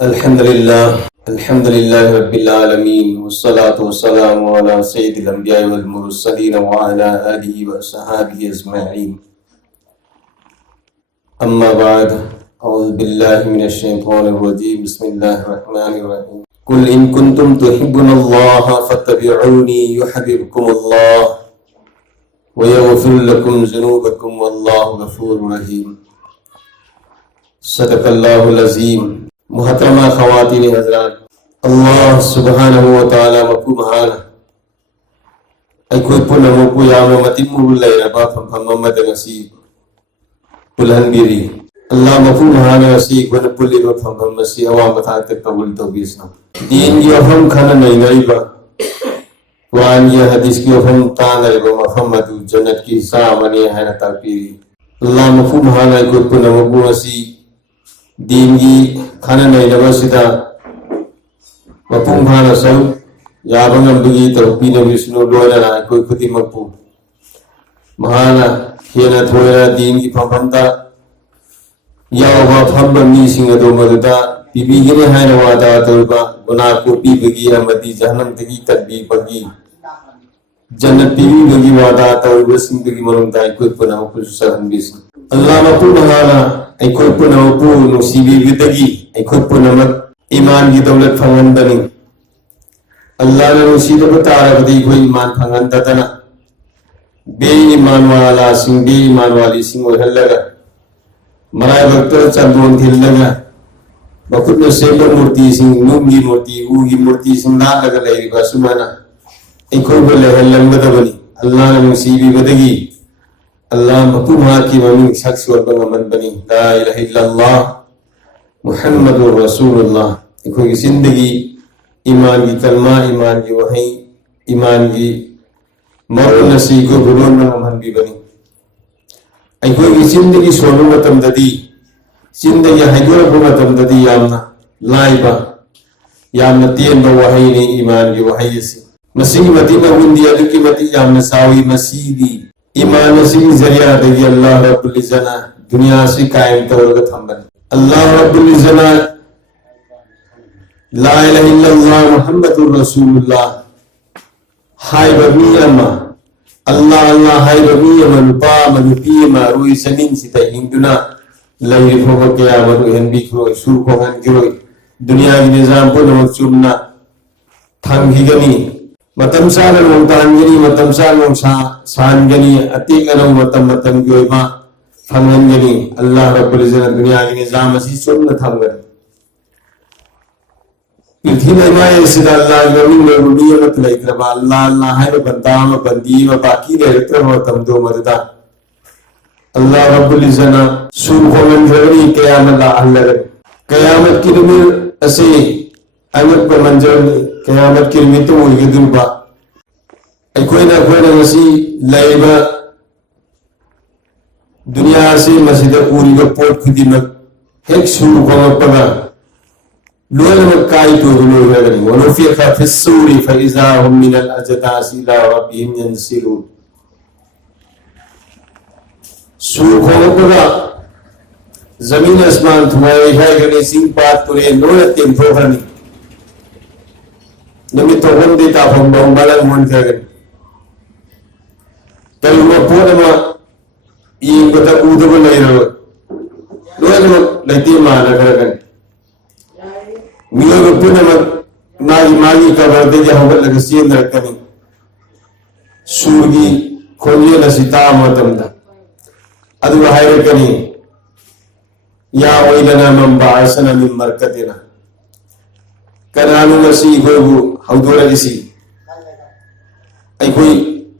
अल्हम्दुलिल्लाह रब्बिल आलमीन वस्सलातु वस्सलामु अला सय्यिदिल अंबिया वल मुरसलीन व अला आलिहि व अस्हाबिहि अजमईन। अम्मा बाद, औज़ु बिल्लाहि मिनश शैतानिर रजीम। बिस्मिल्लाहिर रहमानिर रहीम। कुल इन कुंतुम तुहिब्बुनल्लाह फत्तबिऊनी युहब्बिबकुमुल्लाह व यग़फिर लकुम ज़ुनूबकुम वल्लाहु गफूरुर रहीम। सदक़ल्लाहुल अज़ीम। मुहतरमा ख़वातीन हज़रात, अल्लाह सुब्हानहु व तआला मकू महाना अखोई पुनमुकु यामा मतिमु लैरबा फंफम अमद ngasi पुलहनबिरी अल्लाह मकू महाना ngasi गुन पुलिबा फंफम ngasi अवा मथाक कबूल तौबीसना दीन की अफम खाना नैनैबा कुरान की हदीस की अफम तानैबा मफम अदु जन्नत की सामने हैना तापीरी अल्लाह मकू महाना अखोई पुनमुकु ngasi दीन की खाना नैनबा सिदा मपुंग फाना सौ याबंगंबगी तौपी नबिस्नु लोयना कोई खुदी मकू महाना हेना थोया दीन की फंफमता यावा फंब मीसिंग अदो मदुदा पीबीगिने हैना वादा तौबा गुनाह को पीबगी अमदी जहन्नम तगी तदबी बगी जन्नत पीबगी वादा तौबा सिंदगी मरुंदा कोई पुना मकू सरहन बिस अल्लाह मकू महाना अखोई पुनमकू नुसीबीबदगी अखोई पुनमक ईमान की दौलत फंगन बनी अल्लाह ने नुसीबत तारबदी कोई ईमान फंगन ततना बे ईमान वाला सिंह बे ईमान वाली सिंह ओहलगा मराय भक्त चंदोन थिलगा बखुद ने सेब मूर्ति सिंह नुंगी मूर्ति उगी मूर्ति सिंह ना लगा लेगा सुमाना अखोई बोले हल्लंगदबनी अल्लाह ने नुसीबीबदगी अल्लाह मकू मां की मम्मी शख्स वरबंगमन बनी ला इलाहा इल्लल्लाह मुहम्मदुर रसूलुल्लाह अखोई की जिंदगी ईमान की कलमा ईमान की वही ईमान की मरो नसी को बुलोन मंगमन भी बनी अखोई की जिंदगी सोनु मतम ददी जिंदगी हैगुरब मतम ददी यामना लाइबा यामना तीन वही ने ईमान की वही से मसीह मती में हुंदी अदुकी मती यामना सावी मसीदी ईमान से जरिया दगी अल्लाह रब्बुल इज्जत दुनिया से कायम तौर थंबन अल्लाह रब्बुल इज्जत ला इलाहा इल्लल्लाह मुहम्मदुर रसूलुल्लाह हाय बमियमा अल्लाह अल्लाह हाय बमियमा नुपा मनुपीमा रुई सनिन सिता हिंदुना लैरि फोको क़यामत हनबी खरो सुर को हन गिरो दुनिया की निजाम को नमक चुमना थंगिगनी मतम साल मोंतानगनी मतम साल मोंसा सानगनी अतिकनो मतम मतम गोयमा फंगनगनी अल्लाह रब्बुल इज्जत दुनिया की निजाम असी चुमना थंगन पृथ्वी में सिदा अल्लाह नबी ने रुनिया मत लेकरबा अल्लाह अल्लाह है बंदाम बंदी व बाकी लेकरबा तम दो मददा अल्लाह रब्बुल इज्जत सुर को मन जरी क़यामत अल्लाह क़यामत की दिन असे अमत पर मंजर क़यामत की दिन तो वो दुबा कोई ना ngasi लेबा दुनिया से मस्जिद पूरी का पोट खुदी में एक सुर को पगा लोल मकाई तो लोगनी वनुफिखा फिस्सूरी फइज़ा हुम मिनल अजदासी इला रब्बिहिम यंसिलून सूर खोलगा जमीन आसमान तुम्हारे है गने सिंह पात तुरे लोल तीन थोहनी नमी तो हम देता हम बंबाला मन करगन कल वो पोरमा ये बता उधर नहीं रहो लोल लेती माना करगन मिलो पुनमक नागी मागी का वर्दे के होगा लगे सीन रखनी सूरगी खोलिए नसीता मतमदा अदु हाय रखनी या वैलना मन बासना मिन मरकतिना कनानु मसी गोबु हौदोरा इसी आई कोई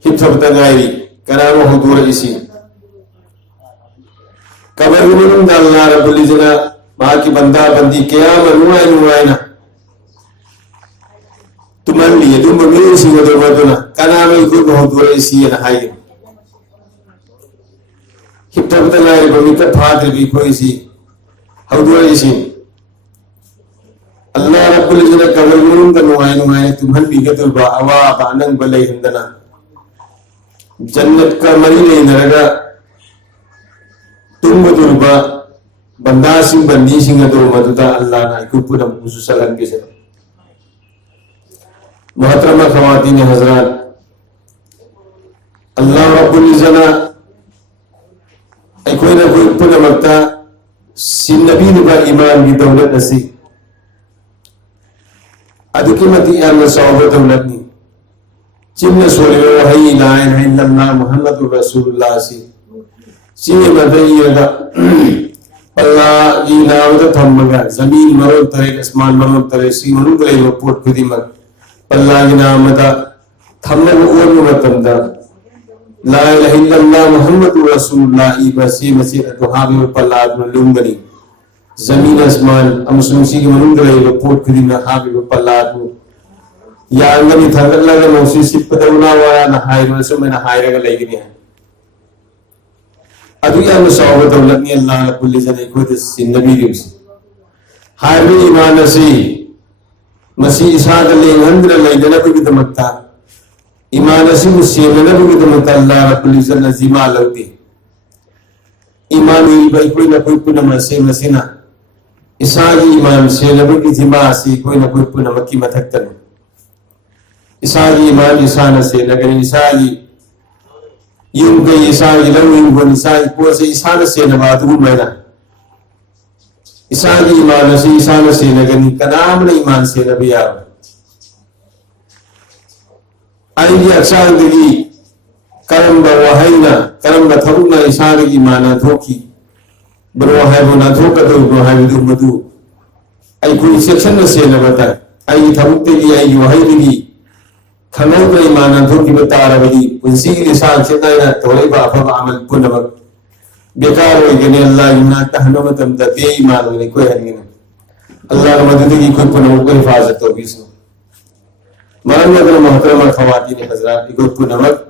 हिप्थब तंगाई कनानु हौदोरा इसी कबर गुनुन अल्लाह रब्बुल इज्जत मां की बंदा बंदी क़यामत नुआइना तुमन लिए तुम मेरे सी वो मदुना कना में कोई बहुत बड़े सी है हाय हिप्तब तलाए बमित फादर भी कोई सी हौदुआ सी अल्लाह रब्बुल इज्जत कबर गुनुन का नुआइना तुमन भी गतुल बा अवा बानंग बले हिंदना जन्नत का मरी नहीं नरगा तुम दुर्बा बंदा सिंह बंदी सिंह अदो मदुदा अल्लाह ना इको पुनम उसूसलन के से मोहतरमा ख़वातीन हज़रात अल्लाह रब्बुल इज़्ज़त कोई ना कोई पुनमता सिन नबी ने बा ईमान की दौलत नसी अदुकी मती अल्लाह सौबत दौलत नी चिन्ह सोले वही ला इलाहा इल्लल्लाह मुहम्मदुर रसूलुल्लाह सी मदईयदा अल्लाह की नाम तो थम्मगा जमीन मरो तरे आसमान मरो तरे सी मरो तरे पोट खुदी मत अल्लाह की नाम दा थम्मगा और मतंदा ला इलाहा इल्लल्लाह मुहम्मदुर रसूलुल्लाह ई बसी मसीह दुहाबी पल्ला में लुंगनी जमीन आसमान अमसुंसी की मरो तरे पोट खुदी में हाबी पल्ला या अंगनी थंगला के मौसी सिप दौना वाला ना हाय मसो में ना हाय रगा लेगिनी है अदुया में सौबत दौलत नी अल्लाह रब्बुल इज़्ज़त को दे सिन नबी रिस हाय भी ईमान से मसीह ईसा ले हंद्र ले दना को की तमत्ता ईमान से मुसीम ने को की तमत्ता अल्लाह रब्बुल इज़्ज़त नजीमा लौती ईमान ही भाई कोई ना कोई पुनम से मसीना ईसा की ईमान से नबी की जिमा से कोई ना कोई पुनम की मथक्तन ईसा की ईमान ईसा न से लगन ईसा की यूं के ईसा की लंगिंग को ईसा की पोसे ईसा न से नबात हूँ मैंने ईसा की ईमान से ईसा न से लगन कनाम न ईमान से नबी आव आईडी अक्सार दगी करम बवाहिना करम बथरुना ईसा की ईमान धोखी बरवाहे बोना धोखा दो बरवाहे विदु मधु आई कोई सेक्शन न से नबता आई थरुते की आई वही दगी खनौ का ईमान धोखी बता रही उनसी की लिसान से ना तोड़े बाफा अमल पुनमक बेकार हो गए अल्लाह इन्ना कहनो में तम दे ईमान में कोई है नहीं अल्लाह मदद की कोई पुनमक को हिफाजत होगी इसमें मान अगर मोहतरमा ख़वातीन हज़रात को पुनमक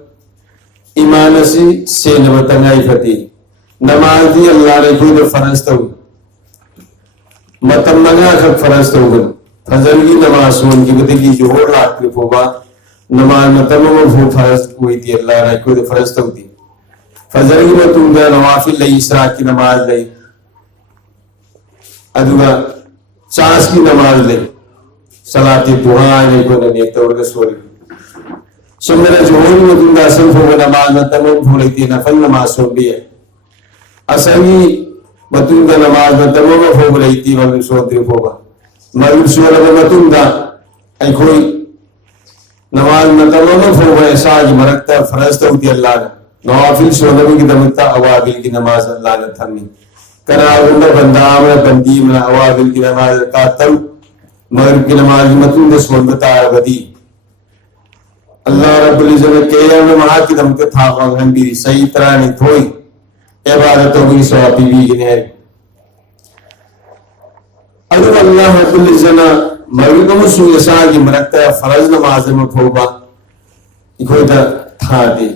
ईमान से नबतंगाई फती नमाज दी अल्लाह ने कोई फर्ज तो मतम मंगा खब फर्ज तो फजर की नमाज सोन की बदे की जोहर रात के फोबा नमाज मतम वो फर्ज हुई थी अल्लाह ने कोई फर्ज तो दी फजर की में तुम गया नवाफिल लई इसरात की नमाज लई अदुगा चास की नमाज लई सलाती दुआ ने को ने तौर के सोरी सो मेरा जोहर में तुम असल फोबा नमाज मतम वो लई थी नफल नमाज सो भी है असली मतुम का नमाज मतम वो फोबा लई थी मगर सोती फोबा मगर सोला में तुम दा आई कोई नमाज मतम फोबा ऐसा की मरकता फर्ज तो दी अल्लाह ने नवाफिल सोलह की दमकता अवाबिल की नमाज अल्लाह ने थमी कराउंडा बंदा में बंदी में अवाबिल की नमाज का तब मगरिब की नमाज मतुम दे सोल बता बदी अल्लाह रब्बुल इज़्ज़त के या में महा की दमकता था वंगन भी सही तरह नहीं थोई इबादतों की सवाबी भी गिने अगर अल्लाह रब्बुल इज़्ज़त मगरिब में सुयसा की मरकता फर्ज नमाज में फोबा इको था दे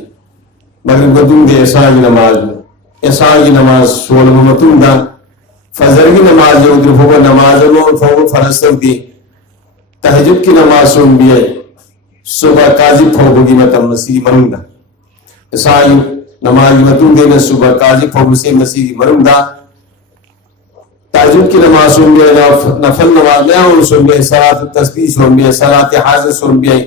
मगरिब को तुम दे ऐसा की नमाज में ऐसा की नमाज सोलह में तुम दा फजर की नमाज जो उधर फोबा नमाज में फोबा फर्ज तक दी तहज्जुद की नमाज सुन भी है सुबह काजी फोबा की मतम मसीह मरुंदा ऐसा नमाज में तुम देना सुबह काजी फोबा से मसीह की मरुंदा तहज्जुद की नमाज सुन भी नफल नमाज ले और सुन भी सलात तस्बीह सुन भी सलात हाजिर सुन भी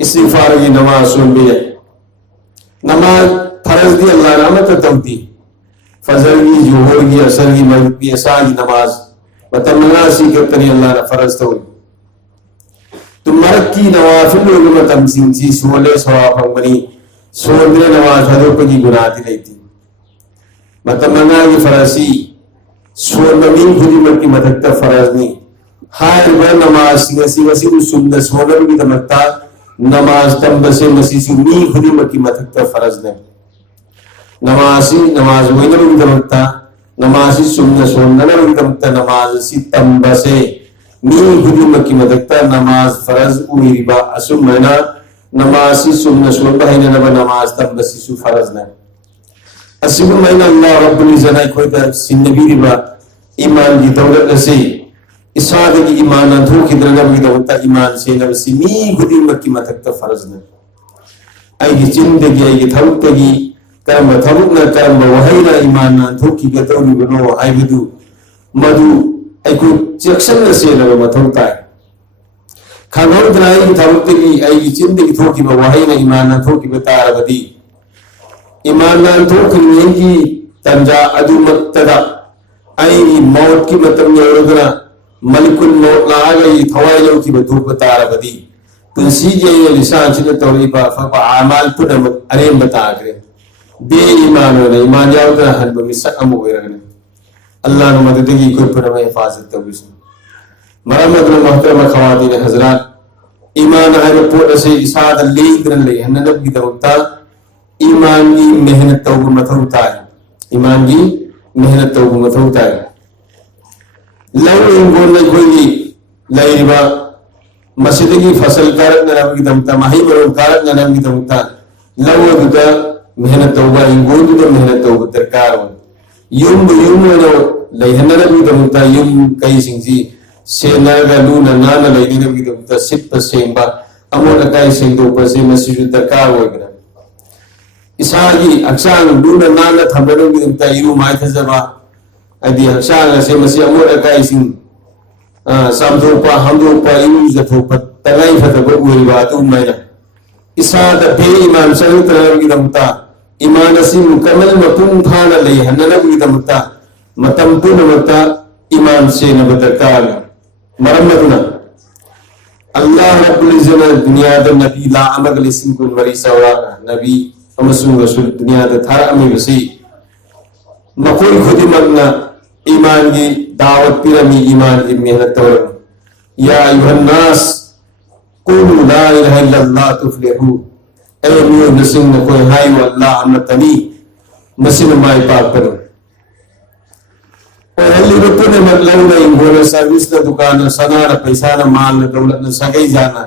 इस्तिग़फ़ार की नमाज सुन भी नमाज फर्ज दी अल्लाह ने मत तौती फजर की जोहर की असर की मगरिब की ऐसा की नमाज मतमना सी करतनी अल्लाह ने फर्ज तो तुम मरक की नवाफिल लोग मतम सिंची सोले सवाब बनी सोंदरे नमाज हदों पर की गुनाह दी रहती मतमना की फरसी सोनमीन खुदी मत की मदद फरज नहीं हाय व नमाज सिंगसी वसी सुन्नत सोनम की दमकता नमाज तम बसे मसीसी मी खुदी मत की मदद फरज नहीं नमाजी नमाज वही नबी की दमकता नमाजी सुन्नत सोनम की दमकता नमाज सी तम बसे मी खुदी मत की मदद नमाज फरज उही रिबा असुम मना नमाजी सुन्नत सोनम बहिने नबा नमाज तम बसी सु फरज नहीं असिबु मैंने अल्लाह रब्बुल इज़्ज़त कोई दा सिन्नबी रिबा ईमान की दौलत से इसाद की ईमान अधू की दरगा की दौलत ईमान से नबसी मी खुदी मक्की मतक तो फर्ज न आई की जिंदगी आई की थौतगी करम थबुकना करम वहैना ईमान नाथोकी गतौरिबनो हाइबदु मधु ऐकु चेक्शन सेल मथौ ताय खागौद्राई थबुकगी ऐगी चिंदगी थोकी वहैना ईमान नाथोकी तारबदी ईमान नाथोकी तंजा अदुमत्तदा ऐगी मौत की मतम यौरदना मलिकुल मौत लागा ई थवाई लौकी बथुक तारबदी पुंसी जे लिसान चिन तौरिबा फबा अमाल पुनम अरेम बतागरे बे ईमान ने ईमान यावदा हनब मिसक अमु वेरगने अल्लाह न मददगी कोई पुनम हिफाजत तबिस मरमत मोहतरम खवातीन हजरात ईमान है पोट से इसाद लेग्रन ले हननब की दवता ईमान की मेहनत तौब मथौता है ईमान की मेहनत तौब मथौता है लव इंगोन ले कोई लाइबा मस्जिदी फसल कारक नरम की दमता माही मरो कारक नरम की दमता लव दुदा मेहनत तौबा इंगोन दुदा मेहनत तौब दरकार हो युम नो लैहनरम की दमता युम कई सिंजी सेनागा लूना नाना लैदिनम की दमता सिप सेंबा अमोन काई सेंदो पसे मस्जिद दरकार होइगना इसागी अक्सांग लूना नाना थमरम की दमता इरु माय थजबा अदि अक्सांग से मसी अमोन काई सिंग सामथोपा हमदोपा इरुजथोपा तलाई फतबा उरिबा अदुमैना इसाद बे ईमान सरुतरम की दमता ईमान असि मुकम्मल मपुंग फाना लई हननम की दमता मतम पुनमता ईमान से नबदकार मरम्मतना अल्लाह रब्बुल इज्जत दुनिया द नबी ला अमग लिसिन कुन वरी सवरा नबी अमसु रसूल दुनिया द थारा अमी बसी मकोई खुदी मगना ईमान की दावत पिरमी ईमान की मेहनत तौर या अय्युहन्नास कुलू ला इलाहा इल्लल्लाह तुफ्लिहू ए मियो नसिंग न कोई हाय अल्लाह अमतनी मसिन माय पाक करो और हल्ली रुपने मतलब नहीं बोले सर्विस न दुकान सना न पैसा न माल न दौलत न सगई जाना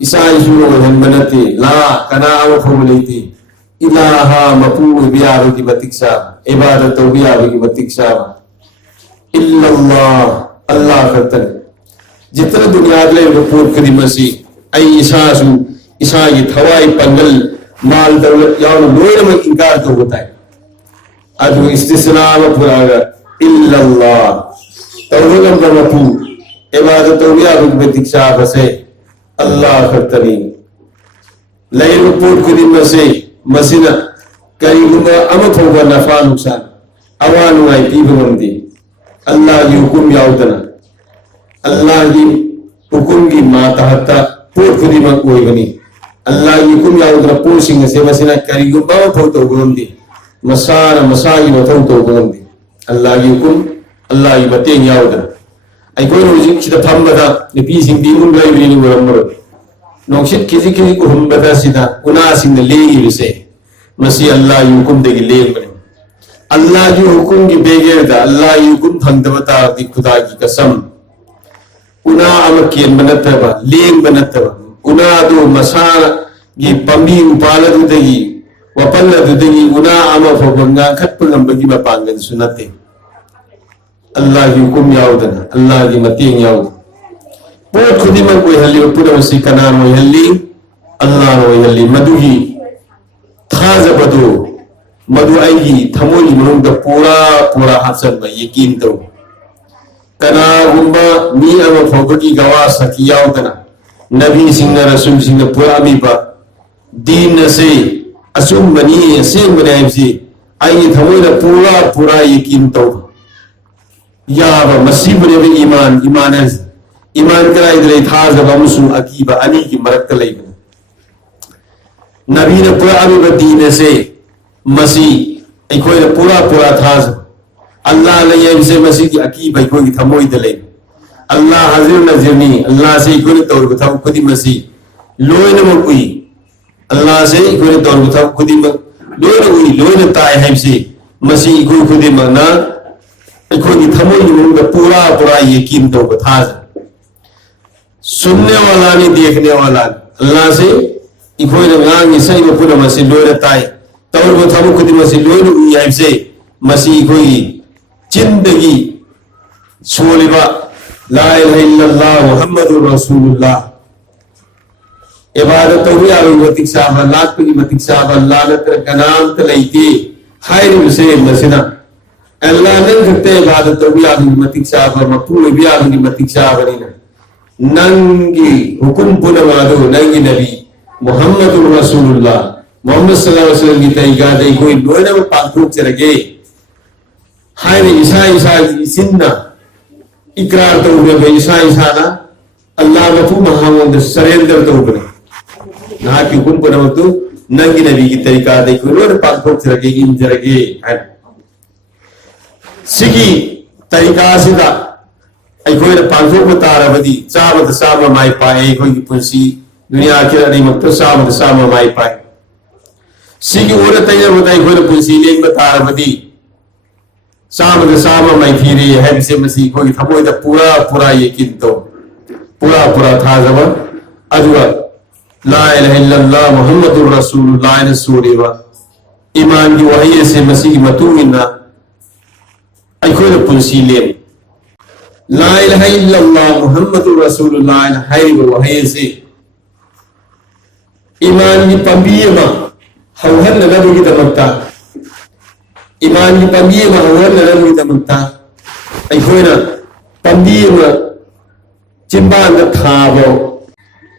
ईसाई शुरू हन बनते ला कना अव फुमलेती इलाहा मपू बियारो की बतिक्षा इबादत तो बियारो की बतिक्षा इल्लल्लाह अल्लाह करतन जितना दुनिया ले रुपूर करी मसी आई ईसासु ईसा की थवाई पंगल माल दौलत याव लोयर में इनकार तो होता है अदु इस्तिस्ना व पुरागा इल्लल्लाह तौहीद का मफहूम इबादत तो बियारो की बतिक्षा बसे अल्लाह करतनी ले रुपूर करी मसी मसीना करीबुमा अमथोबा नफा नुकसान अवानु आई पीबमदी अल्लाह की हुकुम याउतना अल्लाह की हुकुम की मातहता पोट खुदी में कोई बनी अल्लाह की हुकुम याउतना पोट सिंह से मसीना करीबुमा अमथोतो गुमदी मसाना मसाई मथोतो गुमदी अल्लाह की हुकुम अल्लाह की बतें याउतना आई कोई रोजी चिता थम्बदा निपी सिंह दीमुन गई बिनी वरमरो नौशित किसी किसी को हम बता सीधा उना सिंह लेगी विसे मसी अल्लाह की हुकुम देगी ले बने अल्लाह की हुकुम की बेगैर दा अल्लाह की हुकुम फंगदबता दी खुदा की कसम उना अमकियन बनतबा लेन बनतबा उना दो मसा की पंबी उपालद उदगी वपल्लद उदगी उना अम फबंगा खत्पंगम बगी मपांगन सुनते अल्लाह की हुकुम याउदना अल्लाह की मतें याउद पोट खुदी में कोई हल्ली पूरा मसी कनान होई हल्ली अल्लाह होई हल्ली मधुगी थाजबदो मधु आईगी थमोई मनुंग द पूरा पूरा हासन में यकीन दो कना गुम्बा मी अम फोगकी गवा सकियाव तना नबी सिंह रसूल सिंह पूरा अमीबा दीन से असुम बनी से बनाए से आई थमोई द पूरा पूरा यकीन दो या मसीब ने ईमान ईमान है ईमान करा इधर थाजब अमसु अकीबा अनी की मरक लई नबी ने पूरा अमीबा दीन से मसी अखोई पूरा पूरा थाज अल्लाह से मसी की अकीब अखोई की थमोई दले अल्लाह हजर नजरनी अल्लाह से इकोने तौर को था खुदी मसी लोय न मकुई अल्लाह से इकोने तौर को था खुदी म लोय न हुई लोय न ताय है से मसी इकोई खुदी मना इकोई की थमोई मुंग पूरा पूरा यकीन तो को थाज सुनने वाला नहीं देखने वाला अल्लाह से इकोई न गांगी सही में पूरा मसी लोय न ताय तौर को थमु खुदी मसी लोय न हुई है से मसी इकोई जिंदगी सोलिबा ला इलाहा इल्लल्लाह मुहम्मदुर रसूलुल्लाह इबादत तो भी आवे मतिक साहब लात की मतिक साहब अल्लाह ने तेरे कनाम ते लेती हाय से मसना अल्लाह ने करते इबादत तो भी आवे मतिक साहब मकूल भी आवे मतिक साहब नहीं नंगी हुकुम पुनवादो नंगी नबी मुहम्मदुर रसूलुल्लाह मोहम्मद सल्लल्लाहु अलैहि वसल्लम की तरीका दे कोई लोने में पांचों चरगे हाय ईसा ईसा सिन्ना इकरार तो उन्हें ईसा ईसा ना अल्लाह बतू महामंद सरेंद्र तो उन्हें ना कि हुकुम पुनवादो नंगी नबी की तरीका दे कोई लोने पांचों चरगे इन चरगे सिगी तरीका सिदा अखोन पांचों तारबदी चाबद साम माई पाए अखोन पुंसी दुनिया के अनिमत चाबद साम माई पाए सिगी ओर तैयबद अखोन पुंसी लेंग तारबदी चाबद साम माई थीरे है से मसी अखोन थमोद पूरा पूरा यकीन तो पूरा पूरा थाजब अदुगा ला इलाहा इल्लल्लाह मुहम्मदुर रसूलुल्लाह ने सूरेवा ईमान की वही से मसी की मतूमिना अखोन पुंसी लेंग ला इलाहा इल्लल्लाह मुहम्मदुर रसूलुल्लाह है वही से ईमान की पंबिये मा हवहन नबी की तमक्ता ईमान की पंबिये मा हवहन नबी की तमक्ता अखोना पंबिये मा चिंबान द थाबो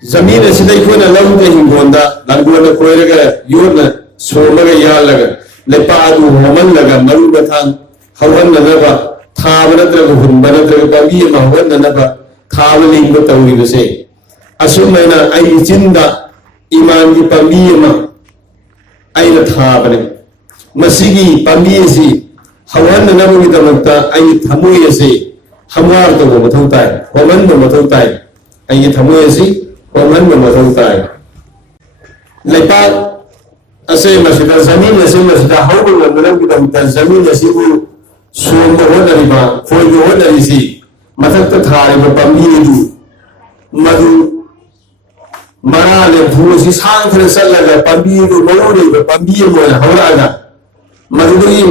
जमीन असिदा अखोना लंग हिंगोंदा लंगोना कोयरगा योना सोमगा यालगा लेपा अदु होमन लगा मरु बथान हवहन नबा थाब नत्रग हुन बनत्रग पंबिये मा हवहन नबा थाब लिंग तौरिबसे असुमैना आई चिंदा ईमान की पंबिये मा आइना थाबने मसीगी पंबिये सी हवहन नबा की तमक्ता आई थमोय से हमवार तो मथौ ताय होमन दो मथौ ताय आई थमोय सी होमन दो मथौ ताय लेपा असे मसिदा जमीन असे मसिदा हौबो नबा की तमक्ता जमीन असिबु सोम होनरिबा फोय होनरिसी मथक्ता थारिबा पंबिये मधु मराले भूसी सांखर सल्लगा पंबिये को मलोरे पंबिये मोय हौरागा मधुगी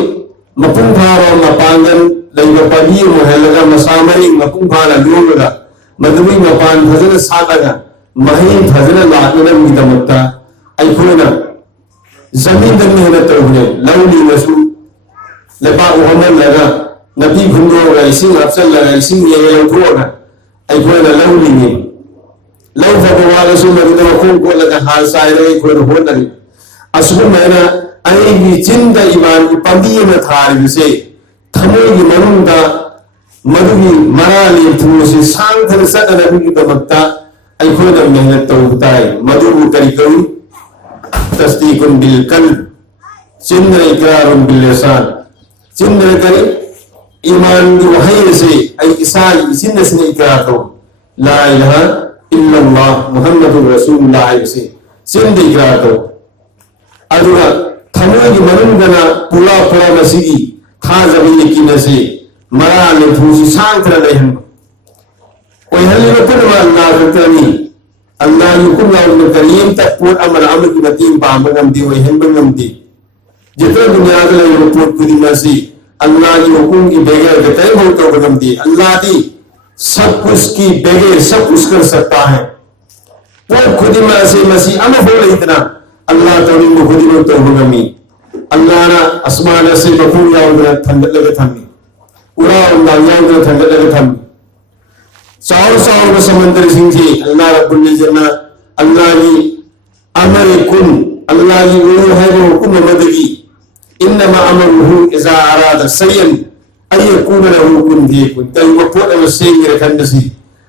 मपुंग भावा मपांगन लैबा पंबिये मोहलगा मसामरी मपुंग भाला लोगगा मधुगी मपान भजन सालगा मही भजन लाटनम की तमक्ता अखोना जमीन दम में तौने लौली नसु लेपा उहमन लगा नबी खुंदोगा इसिंग अफसल लगा इसिंग ये लौथोगा अखोना लौली में लव भगवान सुमरिद वखों को लगा हाल सायरे को होनरी असुम मैना आई चिंदा ईमान की पंबिये में थारी से थमोई की मनुंदा मधुगी मराली थुसे सांथर सदन की तमक्ता आई को न मेहनत तो उताई मधु तरीकों तस्दीकुन बिल कल्ब चिंदा इकरारुन बिल लिसान चिंदा करे ईमान की वही से आई ईसाई चिंदा से इकरार तो ला इलाहा इल्लल्लाह मुहम्मदुर रसूलुल्लाह से सिंध इकरार तो अदुगा थमोई की मनुंगना पूरा पूरा मसीगी था जमीन यकीन से मरा ले फूसी सांत्र लेहन कोई हल्ले में पुन अल्लाह करतनी अल्लाह युकुम लाउन करीम तक पूर अमर अमर की मतीम बामगम दी वही हिंबगम दी जितना दुनिया के लिए पूर खुदी मसी अल्लाह की हुकुम की बगैर गतई हो तो बगम दी अल्लाह दी सब कुछ की बगैर सब कुछ कर सकता है वो खुदी में ऐसे मसी अमर हो रही इतना अल्लाह तो उनको खुदी में तो बगमी अल्लाह ना आसमान से बफूर या उधर ठंड लगे थमी उड़ा उड़ा या उधर ठंड लगे थमी चार चार में समंदर सिंह जी अल्लाह रब्बुल इज्जत अल्लाह की अमर कुन अल्लाह की वो है वो हुकुम मदगी इन्नमा अमरुहु इज़ा अरादा शय'न अन यकूना लहु कुन फयकुन तई वो पोत में सेंग रखंदसी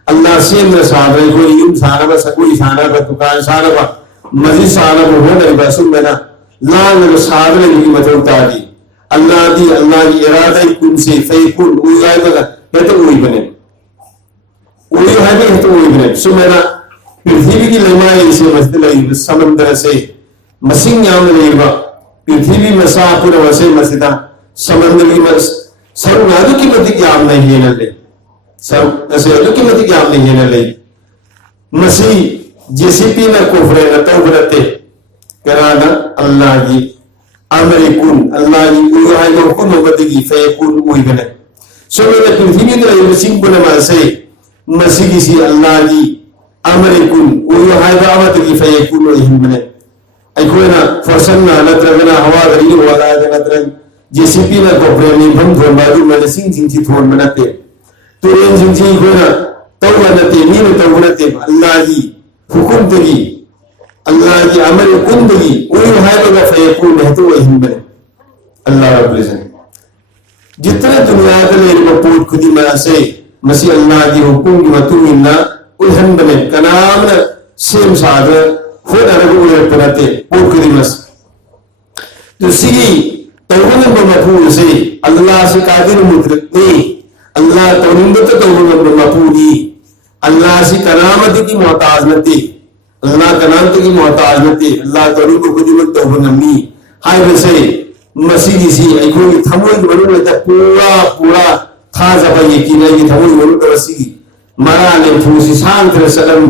अल्लाह सेंग साबरे कोई यूं सारा कोई सारा दुकान सारा मजी सारा हो नहीं बस मेरा लाल साबरे की मतौता दी अल्लाह की इरादा कुन से फयकुन वो आएगा ये तो वही बने वही है तो वही बने सो मेरा पृथ्वी की लंबाई से मसले समंदर से मसिंग याम लेगा पृथ्वी में सापुर वसे मसिदा समंदर की मस सर्वनादु की मति याम नहीं है नले सर्व ऐसे की मति याम नहीं है नले मसी जेसीपी न कुफरे न तौबरते कराना अल्लाह की अमरिकुन अल्लाह की वो है जो हुकुम मदगी फयकुन वही बने सो मेरे पृथ्वी में मसिंग बने मसे मसी किसी अल्लाह की अमरिकुन उयो हाइबा अमतगी फयकुन ओहिमने अखोना फॉर्सन ना नत्रगना हवा गरी वाला नत्र जेसीपी ना कोपरेनी भम थोन बादु मन सिंग सिंग ची थोन मनते तुरेन सिंग ची कोना तौवा नते मीन तौवा नते अल्लाह की हुकुम तगी अल्लाह की अमरिकुन तगी उयो हाइबा फयकुन है तो ओहिमने अल्लाह रब्बुल इज्जत जितने दुनिया के लिए पोट खुदी में से मसी अल्लाह की हुकुम की मतुमिना उल्हन बने कनाम न सेम साध खुद अरब उल्हन पराते पोट खुदी मस तो सी तौबन बमफूल से अल्लाह से कादिर मुद्रिक नहीं अल्लाह तौनिंद तो तौबन बमफूली अल्लाह से करामत की मोहताज नती अल्लाह करामत की मोहताज नती अल्लाह तौनिंद खुदी मत तौबन नहीं हाय वैसे मसीदी सी अखोई थमोई मनु में पूरा पूरा था जब यकीन है कि थमोई मनु तो मसीदी मरा ने फूसी सांग तेरे सदम